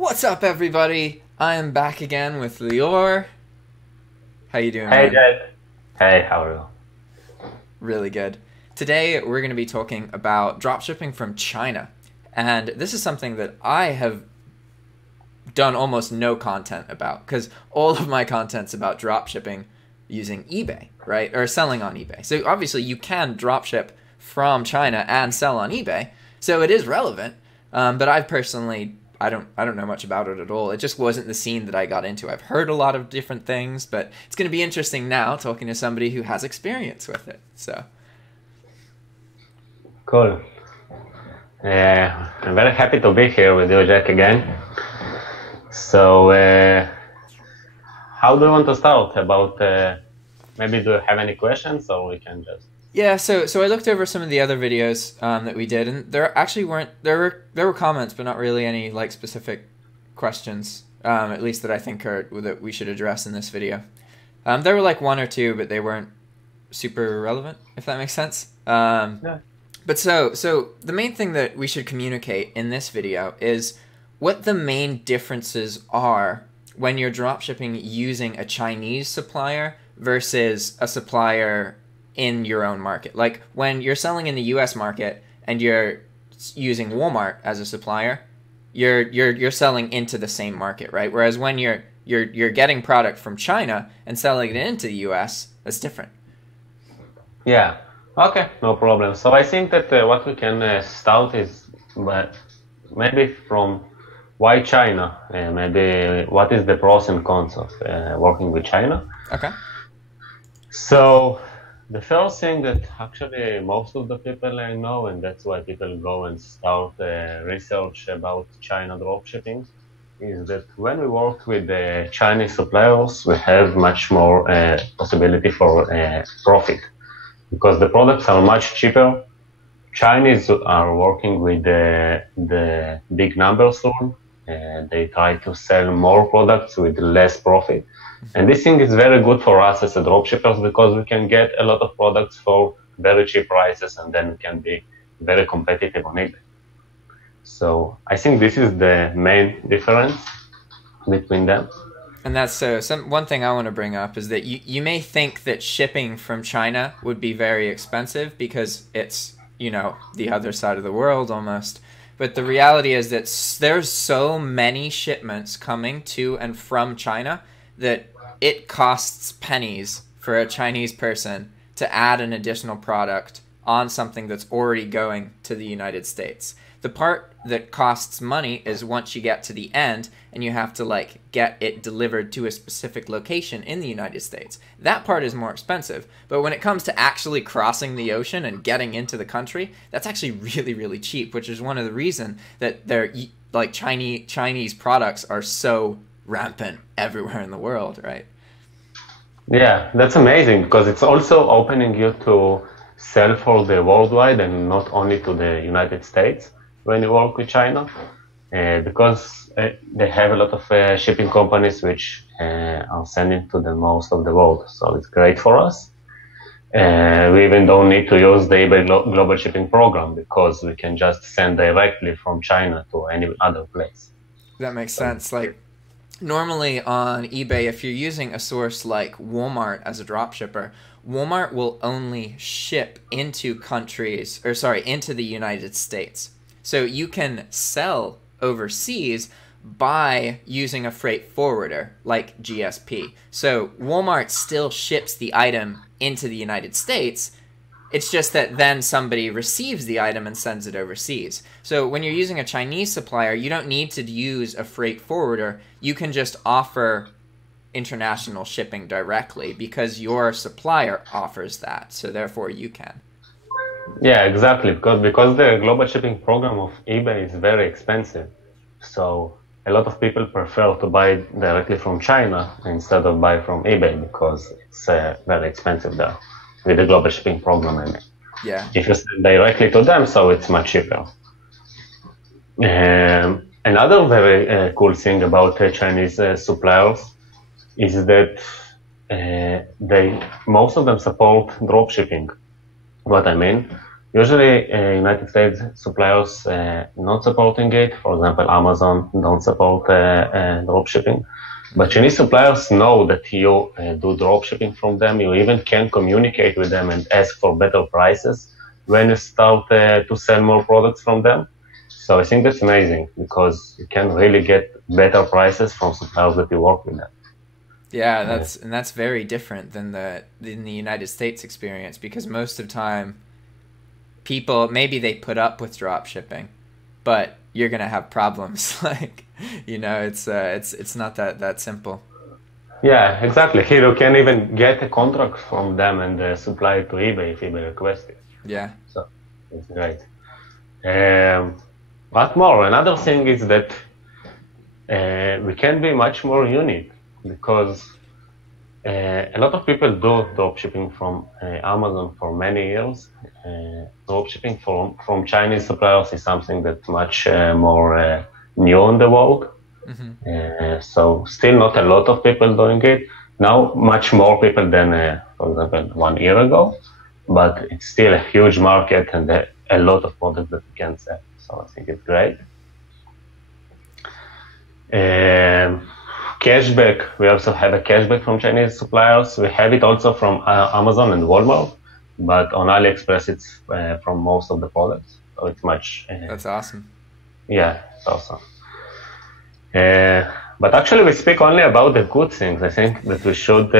What's up, everybody? I am back again with Lior. How you doing, Hey, man? Jed. Hey, how are you? Really good. Today, we're going to be talking about dropshipping from China. And this is something that I have done almost no content about, because all of my content's about dropshipping using eBay, right? Or selling on eBay. So obviously, you can dropship from China and sell on eBay. So it is relevant. But I've personally... I don't know much about it at all. It just wasn't the scene that I got into. I've heard a lot of different things, but it's going to be interesting now talking to somebody who has experience with it. So Cool. I'm very happy to be here with you, Jack, again. So, how do you want to start? About maybe do you have any questions, or we can just... yeah, so I looked over some of the other videos that we did, and there actually weren't there were comments, but not really any like specific questions, at least that I think that we should address in this video. There were like one or two, but they weren't super relevant, if that makes sense. Yeah. But so the main thing that we should communicate in this video is what the main differences are when you're dropshipping using a Chinese supplier versus a supplier in your own market. Like when you're selling in the US market and you're using Walmart as a supplier, you're selling into the same market, right? Whereas when you're getting product from China and selling it into the US, that's different. Yeah. Okay, no problem. So I think that what we can start is maybe from why China, maybe what is the pros and cons of working with China. Okay. So the first thing that actually most of the people I know, and that's why people go and start research about China dropshipping, is that when we work with the Chinese suppliers, we have much more possibility for profit because the products are much cheaper. Chinese are working with the big numbers soon. They try to sell more products with less profit. And this thing is very good for us as a dropshippers because we can get a lot of products for very cheap prices and then we can be very competitive on eBay. So I think this is the main difference between them. And that's one thing I want to bring up is that you may think that shipping from China would be very expensive because it's, you know, the other side of the world almost. But the reality is that there's so many shipments coming to and from China that it costs pennies for a Chinese person to add an additional product on something that's already going to the United States. The part that costs money is once you get to the end and you have to like get it delivered to a specific location in the United States. That part is more expensive. But when it comes to actually crossing the ocean and getting into the country, that's actually really, really cheap, which is one of the reasons that they're like Chinese products are so rampant everywhere in the world, right? Yeah, that's amazing because it's also opening you to sell for the worldwide and not only to the United States when you work with China, because they have a lot of shipping companies which are sending to the most of the world. So it's great for us. We even don't need to use the eBay Global Shipping Program because we can just send directly from China to any other place. That makes sense. Like normally on eBay, if you're using a source like Walmart as a dropshipper, Walmart will only ship into into the United States. So you can sell overseas by using a freight forwarder like GSP. So Walmart still ships the item into the United States. It's just that then somebody receives the item and sends it overseas. So when you're using a Chinese supplier, you don't need to use a freight forwarder. You can just offer international shipping directly because your supplier offers that. So therefore you can. Yeah, exactly. Because the global shipping program of eBay is very expensive. So a lot of people prefer to buy directly from China instead of buy from eBay because it's very expensive there with the global shipping program. I mean. Yeah. If you send directly to them, so it's much cheaper. Another very cool thing about Chinese suppliers is that most of them support dropshipping. What I mean, Usually, United States suppliers not supporting it. For example, Amazon don't support drop shipping. But Chinese suppliers know that you do drop shipping from them. You even can communicate with them and ask for better prices when you start to sell more products from them. So I think that's amazing because you can really get better prices from suppliers that you work with them. Yeah, that's very different than the United States experience, because most of the time people, maybe they put up with drop shipping, but you're gonna have problems. Like, it's not that simple. Yeah, exactly. Here you can even get a contract from them and supply it to eBay if eBay requests it. Yeah. So it's great. What more? Another thing is that we can be much more unique because a lot of people do drop shipping from Amazon for many years. Drop shipping from Chinese suppliers is something that's much more new in the world. Mm-hmm. So still not a lot of people doing it. Now much more people than, for example, 1 year ago. But it's still a huge market and a lot of products that we can sell. So I think it's great. Cashback, we also have a cashback from Chinese suppliers. We have it also from Amazon and Walmart, but on AliExpress it's from most of the products. So it's much... That's awesome. Yeah, it's awesome. But actually we speak only about the good things. I think that we should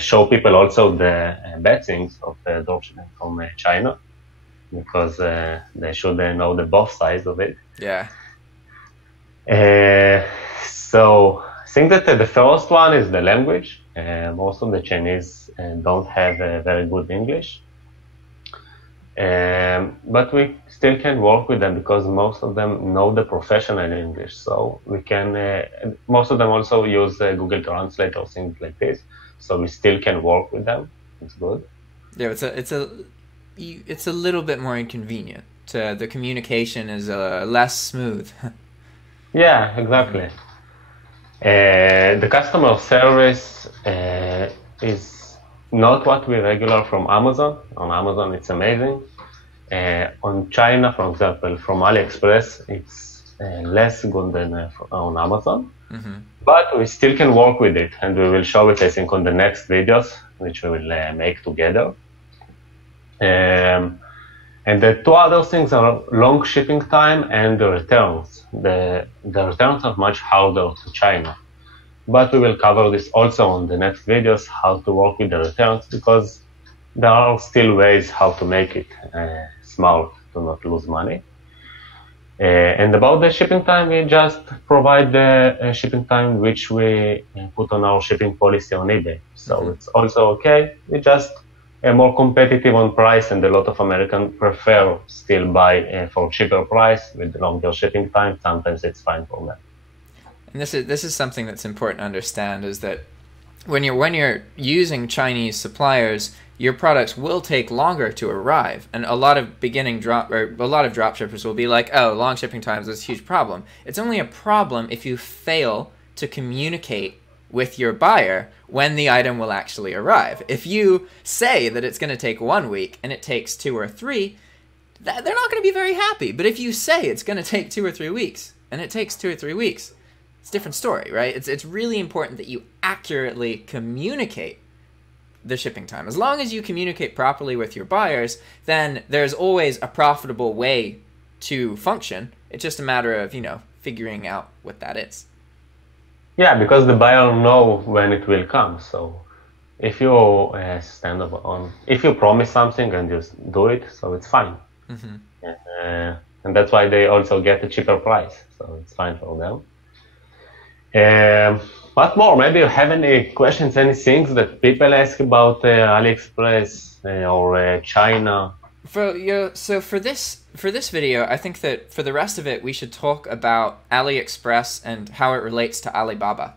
show people also the bad things of dropshipping from China, because they should know the both sides of it. Yeah. So I think that the first one is the language. Most of the Chinese don't have very good English. But we still can work with them because most of them know the professional English. So we can, most of them also use Google Translate or things like this. So we still can work with them. It's good. Yeah, it's a little bit more inconvenient. The communication is less smooth. Yeah, exactly. The customer service is not what we regular from Amazon. On Amazon, it's amazing. On China, for example, from AliExpress, it's less good than on Amazon. Mm-hmm. But we still can work with it, and we will show it, I think, on the next videos, which we will make together. And the two other things are long shipping time and the returns. The returns are much harder to China. But we will cover this also on the next videos, how to work with the returns, because there are still ways how to make it smart to not lose money. And about the shipping time, we just provide the shipping time which we put on our shipping policy on eBay. So it's also okay. We just more competitive on price, and a lot of Americans prefer still buy for cheaper price with longer shipping time. Sometimes it's fine for them. And this is something that's important to understand, is that when you're using Chinese suppliers, your products will take longer to arrive, and a lot of drop shippers will be like, "Oh, long shipping times is a huge problem." It's only a problem if you fail to communicate with your buyer when the item will actually arrive. If you say that it's going to take 1 week and it takes 2 or 3, they're not going to be very happy. But if you say it's going to take 2 or 3 weeks and it takes 2 or 3 weeks, it's a different story, right? It's really important that you accurately communicate the shipping time. As long as you communicate properly with your buyers, then there's always a profitable way to function. It's just a matter of, figuring out what that is. Yeah, because the buyer know when it will come. So if you if you promise something and just do it, so it's fine. Mm-hmm. And that's why they also get a cheaper price. So it's fine for them. What more? Maybe you have any questions, any things that people ask about AliExpress or China? So for this video, I think that for the rest of it, we should talk about AliExpress and how it relates to Alibaba.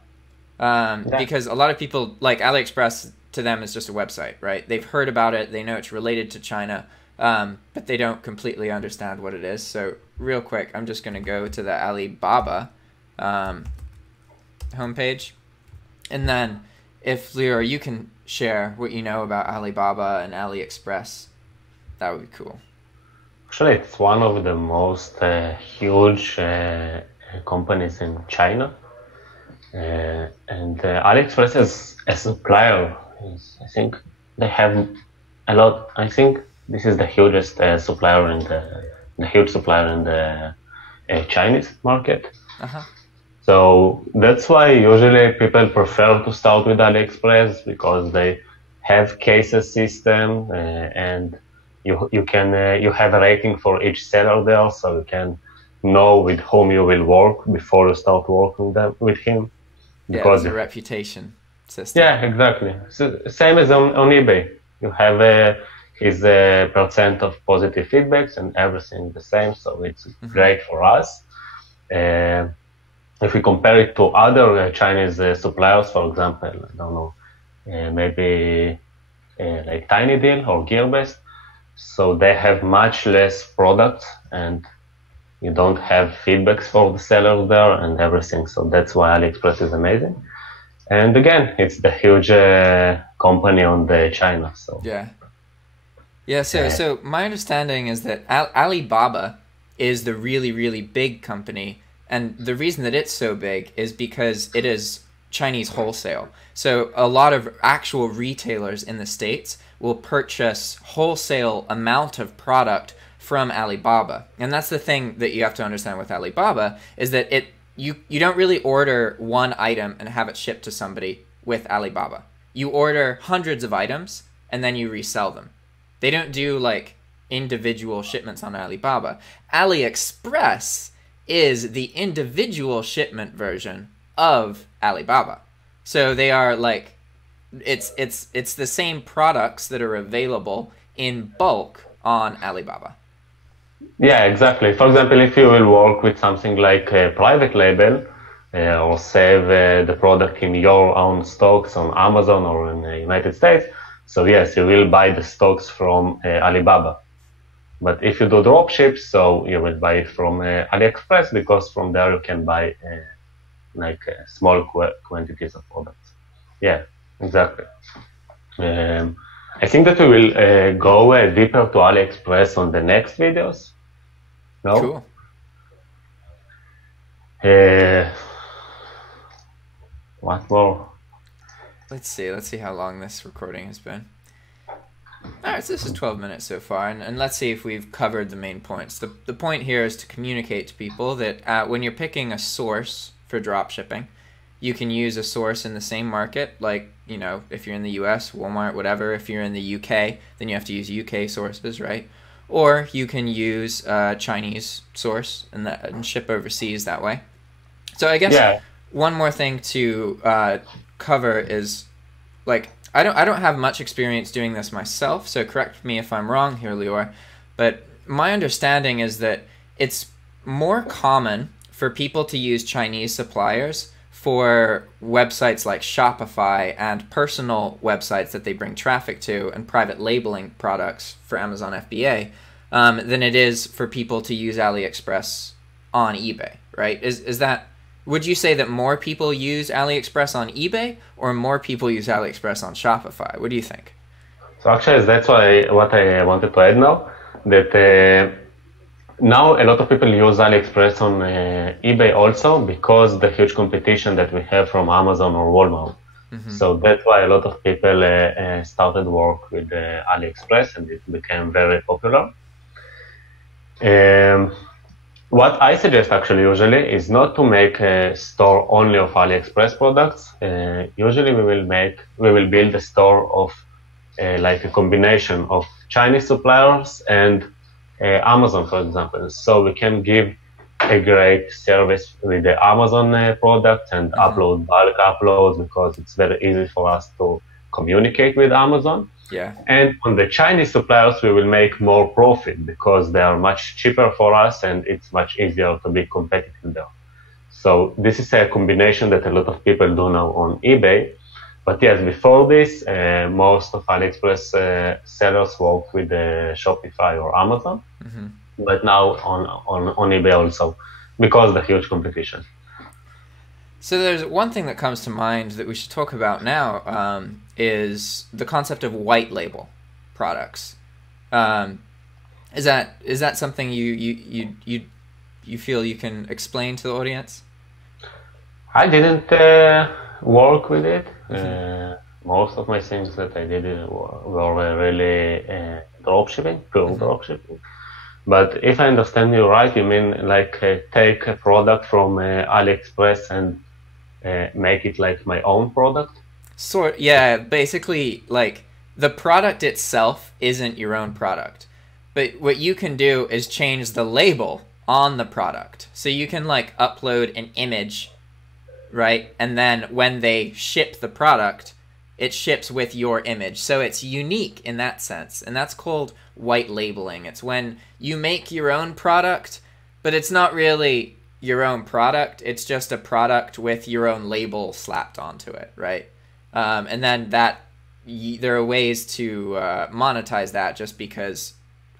Because a lot of people, like AliExpress, to them is just a website, right? They've heard about it, they know it's related to China, but they don't completely understand what it is. So real quick, I'm just going to go to the Alibaba homepage. And then if, Lior, you can share what you know about Alibaba and AliExpress, that would be cool. Actually, it's one of the most huge companies in China. And AliExpress as a supplier, I think they have a lot. I think this is the hugest supplier in the huge supplier in the Chinese market. Uh-huh. So that's why usually people prefer to start with AliExpress because they have cases system and you have a rating for each seller there, so you can know with whom you will work before you start working with him. Because there's a reputation system. Yeah, exactly. So, same as on eBay. You have his percent of positive feedbacks and everything the same, so it's great for us. If we compare it to other Chinese suppliers, for example, I don't know, maybe like Tiny Deal or GearBest, so they have much less products and you don't have feedbacks for the sellers there and everything. So that's why AliExpress is amazing. And again, it's the huge company on the China. So yeah. So my understanding is that Alibaba is the really big company, and the reason that it's so big is because it is Chinese wholesale. So a lot of actual retailers in the States will purchase wholesale amount of product from Alibaba. And that's the thing that you have to understand with Alibaba is that you don't really order one item and have it shipped to somebody with Alibaba. You order hundreds of items and then you resell them. They don't do like individual shipments on Alibaba. AliExpress is the individual shipment version of Alibaba. So they are like it's the same products that are available in bulk on Alibaba. Yeah, exactly. For example, if you will work with something like a private label or save the product in your own stocks on Amazon or in the United States, so yes, you will buy the stocks from Alibaba. But if you do dropships, so you will buy it from AliExpress because from there you can buy small quantities of products. Yeah, exactly. I think that we will go deeper to AliExpress on the next videos. No? Cool. What more? Let's see how long this recording has been. Alright, so this is 12 minutes so far, and let's see if we've covered the main points. The point here is to communicate to people that when you're picking a source for dropshipping, you can use a source in the same market, like, you know, if you're in the US, Walmart, whatever. If you're in the UK, then you have to use UK sources, right? Or you can use a Chinese source and ship overseas that way. So I guess one more thing to cover is, like, I don't have much experience doing this myself, so correct me if I'm wrong here, Lior, but my understanding is that it's more common for people to use Chinese suppliers for websites like Shopify and personal websites that they bring traffic to and private labeling products for Amazon FBA than it is for people to use AliExpress on eBay, right? Is that, would you say that more people use AliExpress on eBay or more people use AliExpress on Shopify? What do you think? So actually that's what I wanted to add now, that now a lot of people use AliExpress on eBay also because the huge competition that we have from Amazon or Walmart. So that's why a lot of people started work with AliExpress and it became very popular. What I suggest actually usually is not to make a store only of AliExpress products. Usually we will build a store of like a combination of Chinese suppliers and Amazon, for example. So we can give a great service with the Amazon product and upload bulk uploads because it's very easy for us to communicate with Amazon. Yeah. And on the Chinese suppliers, we will make more profit because they are much cheaper for us and it's much easier to be competitive there. So this is a combination that a lot of people do now on eBay. But yes, before this, most of AliExpress sellers work with Shopify or Amazon. But now on eBay also, because of the huge competition. So there's one thing that comes to mind that we should talk about now is the concept of white label products. Is that something you feel you can explain to the audience? I didn't work with it. Most of my things that I did were really dropshipping, pure dropshipping. But if I understand you right, you mean like take a product from AliExpress and make it like my own product? Yeah, basically like the product itself isn't your own product. But what you can do is change the label on the product. So you can like upload an image, right? And then when they ship the product, it ships with your image. So it's unique in that sense. And that's called white labeling. It's when you make your own product, but it's not really your own product. It's just a product with your own label slapped onto it, right? And then there are ways to monetize that just because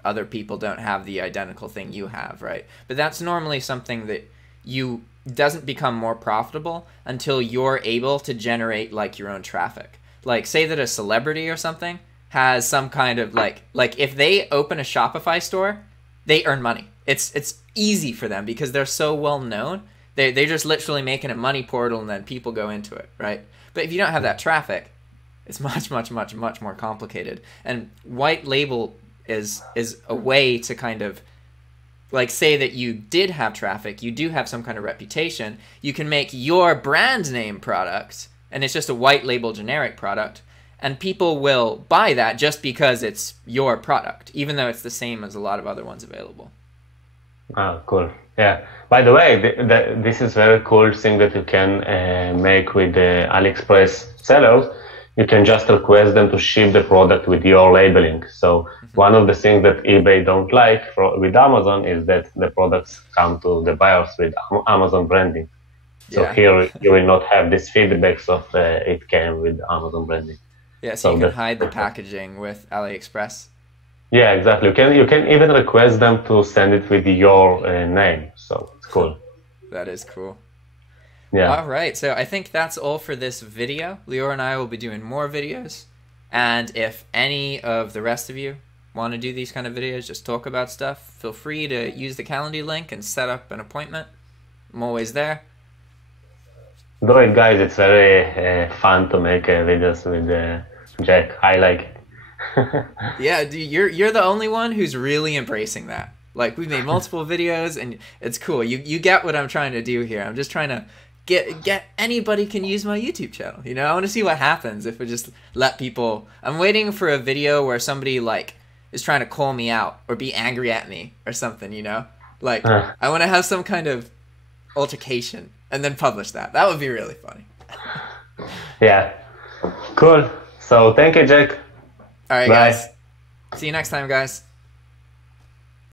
other people don't have the identical thing you have, right? But that's normally something that doesn't become more profitable until you're able to generate like your own traffic. Like say that a celebrity or something has some kind of like if they open a Shopify store, they earn money. It's easy for them because they're so well known. They're just literally making a money portal and then people go into it, right? But if you don't have that traffic, it's much more complicated. And white label is a way to kind of like say that you did have traffic, you do have some kind of reputation, you can make your brand name product and it's just a white label generic product and people will buy that just because it's your product, even though it's the same as a lot of other ones available. Oh, cool. Yeah. By the way, this is very cool thing that you can make with the AliExpress sellers. You can just request them to ship the product with your labeling. So one of the things that eBay don't like with Amazon is that the products come to the buyers with Amazon branding. So here you will not have this feedbacks of it came with Amazon branding. Yeah, so you can hide the packaging with AliExpress. Yeah, exactly. You can even request them to send it with your name. So it's cool. That is cool. Yeah. All right. So I think that's all for this video. Lior and I will be doing more videos. And if any of the rest of you want to do these kind of videos, just talk about stuff, feel free to use the Calendly link and set up an appointment. I'm always there. Do it, guys. It's very fun to make videos with Jack. I like it. Yeah, dude, you're the only one who's really embracing that. Like, we've made multiple videos, and it's cool. You get what I'm trying to do here. I'm just trying to get anybody can use my YouTube channel. You know, I want to see what happens if we just let people. I'm waiting for a video where somebody like is trying to call me out or be angry at me or something. You know, like I want to have some kind of altercation and then publish that. That would be really funny. Yeah, cool. So thank you, Jack. All right, Bye. guys. See you next time, guys.